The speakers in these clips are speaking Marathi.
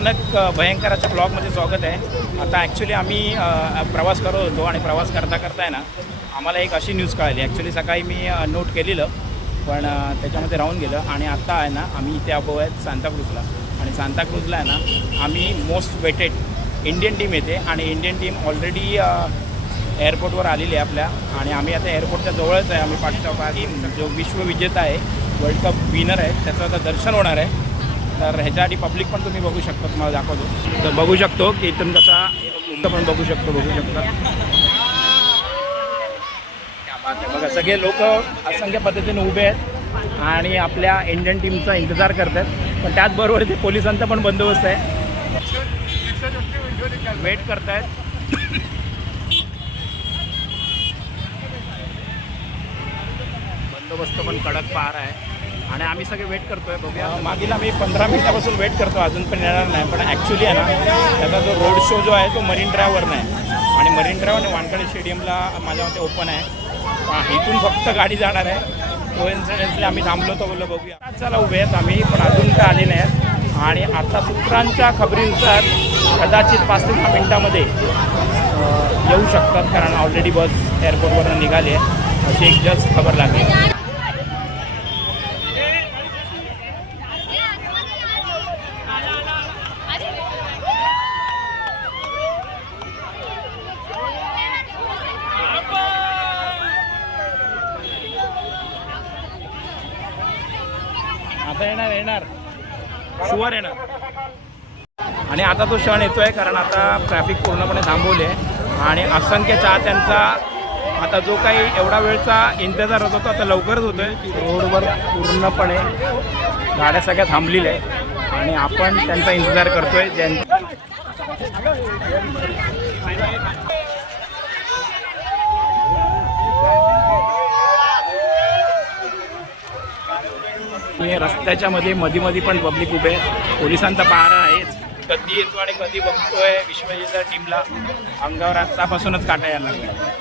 भयानक भयंकराच्या ब्लॉगमध्ये स्वागत आहे. आता ॲक्च्युली आम्ही प्रवास करत होतो आणि प्रवास करता करता आहे ना आम्हाला एक अशी न्यूज कळाली. ॲक्च्युली सकाळी मी नोट केलेलं पण त्याच्यामध्ये राहून गेलं आणि आत्ता आहे ना आम्ही इथे आलो आहेत सांताक्रूजला. आणि सांताक्रूजला आहे ना आम्ही मोस्ट वेटेड इंडियन टीम येते आणि इंडियन टीम ऑलरेडी एअरपोर्टवर आलेली आहे आपल्या. आणि आम्ही आता एअरपोर्टच्या जवळच आहे. आम्ही पाठचा टीम जो विश्वविजेता आहे, वर्ल्ड कप विनर आहे, त्याचं आता दर्शन होणार आहे. तर ह्याच्यासाठी पब्लिक पण तुम्ही बघू शकता, तुम्हाला दाखवतो. तर बघू शकतो की इथून कसा पण बघू शकता. बघा सगळे लोक असंख्य पद्धतीने उभे आहेत आणि आपल्या इंडियन टीमचा इंतजार करतात. पण त्याचबरोबर इथे पोलिसांचा पण बंदोबस्त आहे, वेट करतायत. बंदोबस्त पण कडक पार आहे आणि आम्ही सगळे वेट करतोय. बघूया, मागील आम्ही 15 मिनिटापासून वेट करतो, अजून पण येणार नाही. पण ॲक्च्युली आहे ना त्याचा जो रोड शो जो आहे तो मरीन ड्राईव्हवर नाही आणि मरीन ड्राईव्ह आणि वानखेडे स्टेडियमला माझ्या मते ओपन आहे. इथून फक्त गाडी जाणार आहे. कोइन्सिडेंटली आम्ही थांबलो तर बोललो बघूया. चला उभे आहेत आम्ही, पण अजून काय आले नाही आहेत. आणि आता सूत्रांच्या खबरीनुसार कदाचित 5 ते 10 मिनिटामध्ये येऊ शकतात, कारण ऑलरेडी बस एअरपोर्टवरून निघाली आहे अशी एक जस्ट खबर लागली. आता येणार शुअर येणार. आणि आता तो क्षण येतोय, कारण आता ट्रॅफिक पूर्णपणे थांबवले आणि असंख्य चाहत्यांचा आता जो काही एवढा वेळचा इंतजार होता तो आता लवकरच होतोय. रोडवर पूर्णपणे गाड्या सगळ्या थांबलेल्या आहेत आणि आपण त्यांचा इंतजार करतोय. रस्त्याच्या मध्ये पण पब्लिक उभे आहे. पोलिसांचा पहारा आहेच. कधी येतो आणि कधी बघतोय विश्वविजेत्या टीमला. अंगावर आतापासूनच काटा यायला लागला.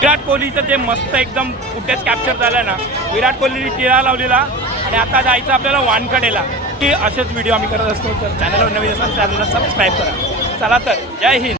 विराट कोहलीचं ते मस्त एकदम कुठेच कॅप्चर झालं ना. विराट कोहलीने टिळा लावलेला आणि आता जायचं आपल्याला वानखेडेला. की असेच व्हिडिओ आम्ही करत असतो. तर चॅनलवर नवीन असाल चॅनलला सबस्क्राईब करा. चला तर जय हिंद.